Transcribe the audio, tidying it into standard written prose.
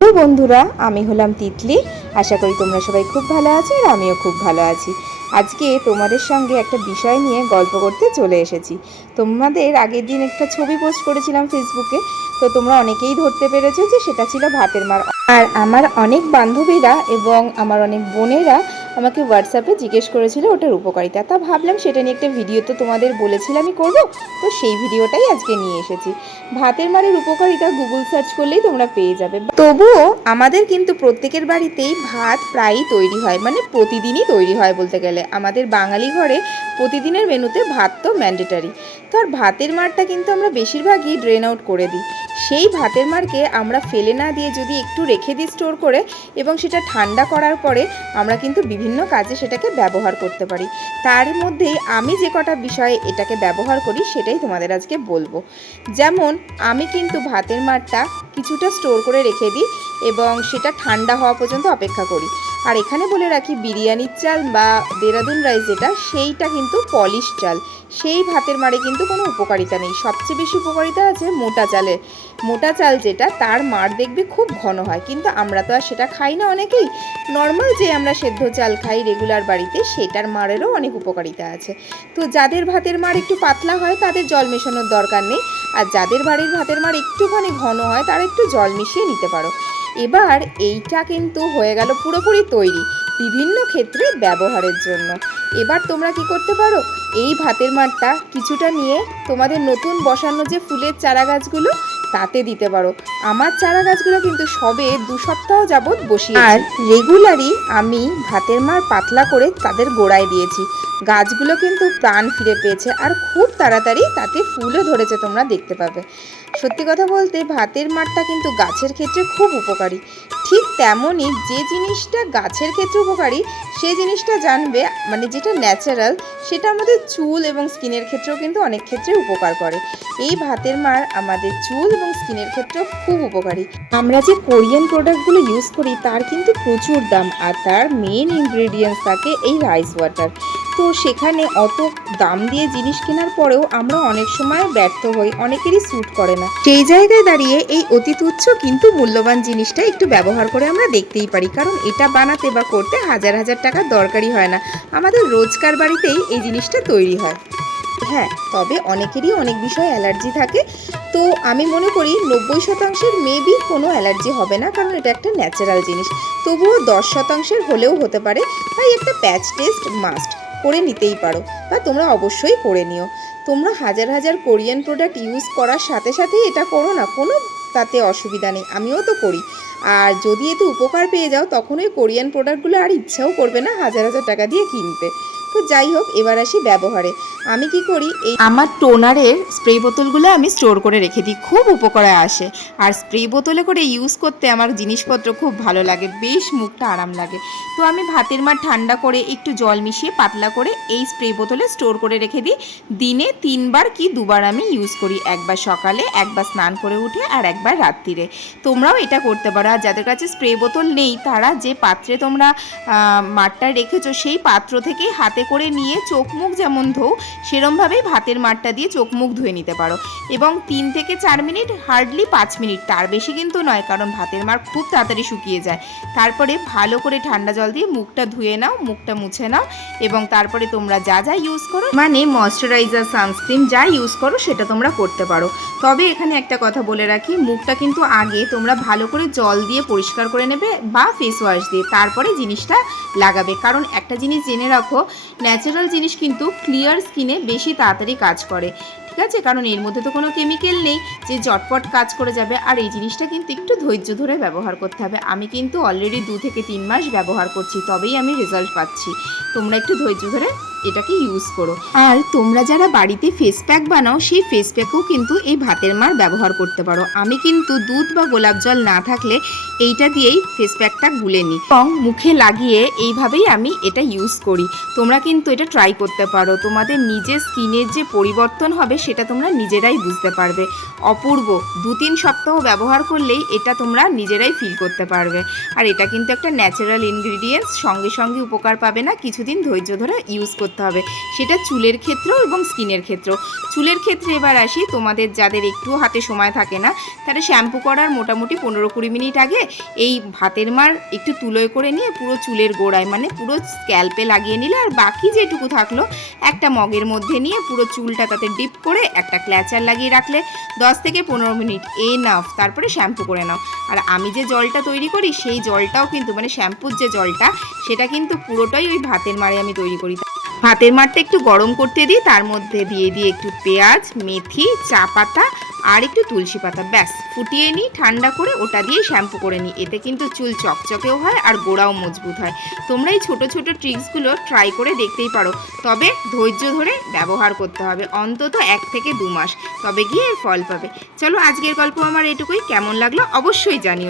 তো বন্ধুরা, আমি হলাম তিতলি। আশা করি তোমরা সবাই খুব ভালো আছো আর আমিও খুব ভালো আছি। আজকে তোমাদের সঙ্গে একটা বিষয় নিয়ে গল্প করতে চলে এসেছি। তোমাদের আগের দিন একটা ছবি পোস্ট করেছিলাম ফেসবুকে, তো তোমরা অনেকেই ধরতে পেরেছো যে সেটা ছিল ভাতের মার। আর আমার অনেক বান্ধবীরা এবং আমার অনেক বোনেরা আমাকে হোয়াটসঅ্যাপে জিজ্ঞেস করেছিল ওটার উপকারিতা। তা ভাবলাম সেটা নিয়ে একটা ভিডিও তো তোমাদের বলেছিলামই করব, তো সেই ভিডিওটাই আজকে নিয়ে এসেছি। ভাতের মারের উপকারিতা গুগল সার্চ করলেই তোমরা পেয়ে যাবে। তবুও আমাদের কিন্তু প্রত্যেকের বাড়িতেই ভাত প্রায়ই তৈরি হয়, মানে প্রতিদিনই তৈরি হয় বলতে গেলে। আমাদের বাঙালি ঘরে প্রতিদিনের মেনুতে ভাত তো ম্যান্ডেটারি। তো আর ভাতের মারটা কিন্তু আমরা বেশিরভাগই ড্রেন আউট করে দিই। সেই ভাতের মারকে আমরা ফেলে না দিয়ে যদি একটু রেখে দিই স্টোর করে, এবং সেটা ঠান্ডা করার পরে আমরা কিন্তু বিভিন্ন কাজে সেটাকে ব্যবহার করতে পারি। তার মধ্যেই আমি যে কটা বিষয়ে এটাকে ব্যবহার করি সেটাই তোমাদের আজকে বলবো। যেমন আমি কিন্তু ভাতের মারটা কিছুটা স্টোর করে রেখে দিই এবং সেটা ঠান্ডা হওয়া পর্যন্ত অপেক্ষা করি। আর এখানে বলে রাখি, বিরিয়ানির চাল বা দেরাদুন রাইস যেটা, সেইটা কিন্তু পলিশ চাল। সেই ভাতের মারে কিন্তু কোনো উপকারিতা নেই। সবচেয়ে বেশি উপকারিতা আছে মোটা চালের। মোটা চাল যেটা, তার মার দেখবে খুব ঘন হয়, কিন্তু আমরা তো আর সেটা খাই না অনেকেই। নর্মাল যে আমরা সেদ্ধ চাল খাই রেগুলার বাড়িতে, সেটার মারেরও অনেক উপকারিতা আছে। তো যাদের ভাতের মার একটু পাতলা হয় তাদের জল মেশানোর দরকার নেই, আর যাদের বাড়ির ভাতের মার একটুখানি ঘন হয় তারা একটু জল মিশিয়ে নিতে পারো। এবার এইটা কিন্তু হয়ে গেল পুরোপুরি তৈরি বিভিন্ন ক্ষেত্রে ব্যবহারের জন্য। এবার তোমরা কি করতে পারো, এই ভাতের মারটা কিছুটা নিয়ে তোমাদের নতুন বসানো যে ফুলের চারা গাছগুলো তাতে দিতে পারো। আমার চারা গাছগুলো কিন্তু সবে 2 সপ্তাহ যাবৎ বসিয়েছি, আর রেগুলারই আমি ভাতের মার পাতলা করে তাদের গোড়ায় দিয়েছি। গাছগুলো কিন্তু প্রাণ ফিরে পেয়েছে আর খুব তাড়াতাড়ি তাতে ফুলও ধরেছে, তোমরা দেখতে পাবে। সত্যি কথা বলতে ভাতের মারটা কিন্তু গাছের ক্ষেত্রে খুব উপকারী। ঠিক তেমনই যে জিনিসটা গাছের ক্ষেত্রে উপকারী সেই জিনিসটা জানবে, মানে যেটা ন্যাচারাল, সেটা আমাদের চুল এবং স্কিনের ক্ষেত্রেও কিন্তু অনেক ক্ষেত্রে উপকার করে। এই ভাতের মার আমাদের চুল এবং স্কিনের ক্ষেত্রেও খুব উপকারী। আমরা যে কোরিয়ান প্রোডাক্টগুলো ইউজ করি তার কিন্তু প্রচুর দাম, আর তার মেন ইনগ্রেডিয়েন্টস থাকে এই রাইস ওয়াটার। তো সেখানে অত দাম দিয়ে জিনিস কেনার পরেও আমরা অনেক সময় ব্যর্থ হই, অনেকেরই স্যুট করে না। সেই জায়গায় দাঁড়িয়ে এই অতি তুচ্ছ কিন্তু মূল্যবান জিনিসটা একটু ব্যবহার করে আমরা দেখতেই পারি, কারণ এটা বানাতে বা করতে হাজার হাজার টাকার দরকারই হয় না। আমাদের রোজকার বাড়িতেই এই জিনিসটা তৈরি হয়। হ্যাঁ, তবে অনেকেরই অনেক বিষয়ে অ্যালার্জি থাকে। তো আমি মনে করি 90%-এর মেবি কোনো অ্যালার্জি হবে না, কারণ এটা একটা ন্যাচারাল জিনিস। তবুও 10%-এর হলেও হতে পারে, তাই একটা প্যাচ টেস্ট মাস্ট করে নিতেই পারো, বা তোমরা অবশ্যই করে নিও। তোমরা হাজার হাজার কোরিয়ান প্রোডাক্ট ইউজ করার সাথে সাথেই এটা করো না, কোনো তাতে অসুবিধা নেই, আমিও তো করি। আর যদি এতে উপকার পেয়ে যাও তখন ওই কোরিয়ান প্রোডাক্টগুলো আর ইচ্ছাও করবে না হাজার হাজার টাকা দিয়ে কিনতে। তো যাই হোক, এবার আসি ব্যবহারে। আমি কি করি, এই আমার টোনারের স্প্রে বোতলগুলো আমি স্টোর করে রেখে দিই, খুব উপকারে আসে। আর স্প্রে বোতলে করে ইউজ করতে আমার জিনিসপত্র খুব ভালো লাগে, বেশ মুখটা আরাম লাগে। তো আমি ভাতের মার ঠান্ডা করে একটু জল মিশিয়ে পাতলা করে এই স্প্রে বোতলে স্টোর করে রেখে দিই। দিনে 3বার কি 2বার আমি ইউজ করি, একবার সকালে, একবার স্নান করে উঠে, আর একবার রাত্রিরে। তোমরাও এটা করতে পারো। আর যাদের কাছে স্প্রে বোতল নেই তারা যে পাত্রে তোমরা মারটা রেখেছো সেই পাত্র থেকে হাতে করে নিয়ে চোখ মুখ যেমন ধোও সেরমভাবেই ভাতের মারটা দিয়ে চোখ মুখ ধুয়ে নিতে পারো। এবং 3 থেকে 4 মিনিট, হার্ডলি 5 মিনিট, তার বেশি কিন্তু নয়, কারণ ভাতের মার খুব তাড়াতাড়ি শুকিয়ে যায়। তারপরে ভালো করে ঠান্ডা জল দিয়ে মুখটা ধুয়ে নাও, মুখটা মুছে নাও, এবং তারপরে তোমরা যা যা ইউজ করো, মানে ময়শ্চারাইজার, সানস্ক্রিন যা ইউজ করো সেটা তোমরা করতে পারো। তবে এখানে একটা কথা বলে রাখি, মুখটা কিন্তু আগে তোমরা ভালো করে জল দিয়ে পরিষ্কার করে নেবে বা ফেস ওয়াশ দিয়ে, তারপরে জিনিসটা লাগাবে। কারণ একটা জিনিস জেনে রাখো, ন্যাচারাল জিনিস কিন্তু ক্লিয়ার স্কিনে বেশি তাড়াতাড়ি কাজ করে, ঠিক আছে? কারণ এর মধ্যে তো কোনো কেমিক্যাল নেই যে জটপট কাজ করে যাবে। আর এই জিনিসটা কিন্তু একটু ধৈর্য ধরে ব্যবহার করতে হবে। আমি কিন্তু অলরেডি 2 থেকে 3 মাস ব্যবহার করছি, তবেই আমি রেজাল্ট পাচ্ছি। তোমরা একটু ধৈর্য ধরে এটাকে ইউজ করো। আর তোমরা যারা বাড়িতে ফেস প্যাক বানাও, সেই ফেস প্যাকেও কিন্তু এই ভাতের মার ব্যবহার করতে পারো। আমি কিন্তু দুধ বা গোলাপ জল না থাকলে এইটা দিয়েই ফেস প্যাকটা গুলে নিই এবং মুখে লাগিয়ে এইভাবেই আমি এটা ইউজ করি। তোমরা কিন্তু এটা ট্রাই করতে পারো, তোমাদের নিজের স্কিনের যে পরিবর্তন হবে সেটা তোমরা নিজেরাই বুঝতে পারবে। অপূর্ব, 2-3 সপ্তাহ ব্যবহার করলেই এটা তোমরা নিজেরাই ফিল করতে পারবে। আর এটা কিন্তু একটা ন্যাচারাল ইনগ্রিডিয়েন্টস, সঙ্গে সঙ্গে উপকার পাবে না, কিছুদিন ধৈর্য ধরে ইউজ করতে করতে হবে, সেটা চুলের ক্ষেত্রেও এবং স্কিনের ক্ষেত্রেও। চুলের ক্ষেত্রে এবার আসি, তোমাদের যাদের একটুও হাতে সময় থাকে না তারা শ্যাম্পু করার মোটামুটি 15-20 মিনিট আগে এই ভাতের মাড় একটু তুলোয় করে নিয়ে পুরো চুলের গোড়ায় মানে পুরো স্ক্যাল্পে লাগিয়ে নিলে, আর বাকি যেটুকু থাকলো একটা মগের মধ্যে নিয়ে পুরো চুলটা তাতে ডিপ করে একটা ক্ল্যাচার লাগিয়ে রাখলে 10-15 মিনিট এনাফ। তারপরে শ্যাম্পু করে নাও। আর আমি যে জলটা তৈরি করি সেই জলটাও কিন্তু মানে শ্যাম্পুর যে জলটা সেটা কিন্তু পুরোটাই ওই ভাতের মাড়ে আমি তৈরি করি। ভাতের মাড়টা একটু গরম করতে দিই, তার মধ্যে দিয়ে একটু পেঁয়াজ, মেথি, চা পাতা আর একটু তুলসী পাতা, ব্যাস ফুটিয়ে নিই ঠান্ডা করে, ওটা দিয়ে শ্যাম্পু করে নিই। এতে কিন্তু চুল চকচকেও হয় আর গোড়াও মজবুত হয়। তোমরা এই ছোটো ছোটো ট্রিক্সগুলো ট্রাই করে দেখতেই পারো, তবে ধৈর্য ধরে ব্যবহার করতে হবে অন্তত 1 থেকে 2 মাস, তবে গিয়ে এর ফল পাবে। চলো আজকের গল্প আমার এটুকুই, কেমন লাগলো অবশ্যই জানিও।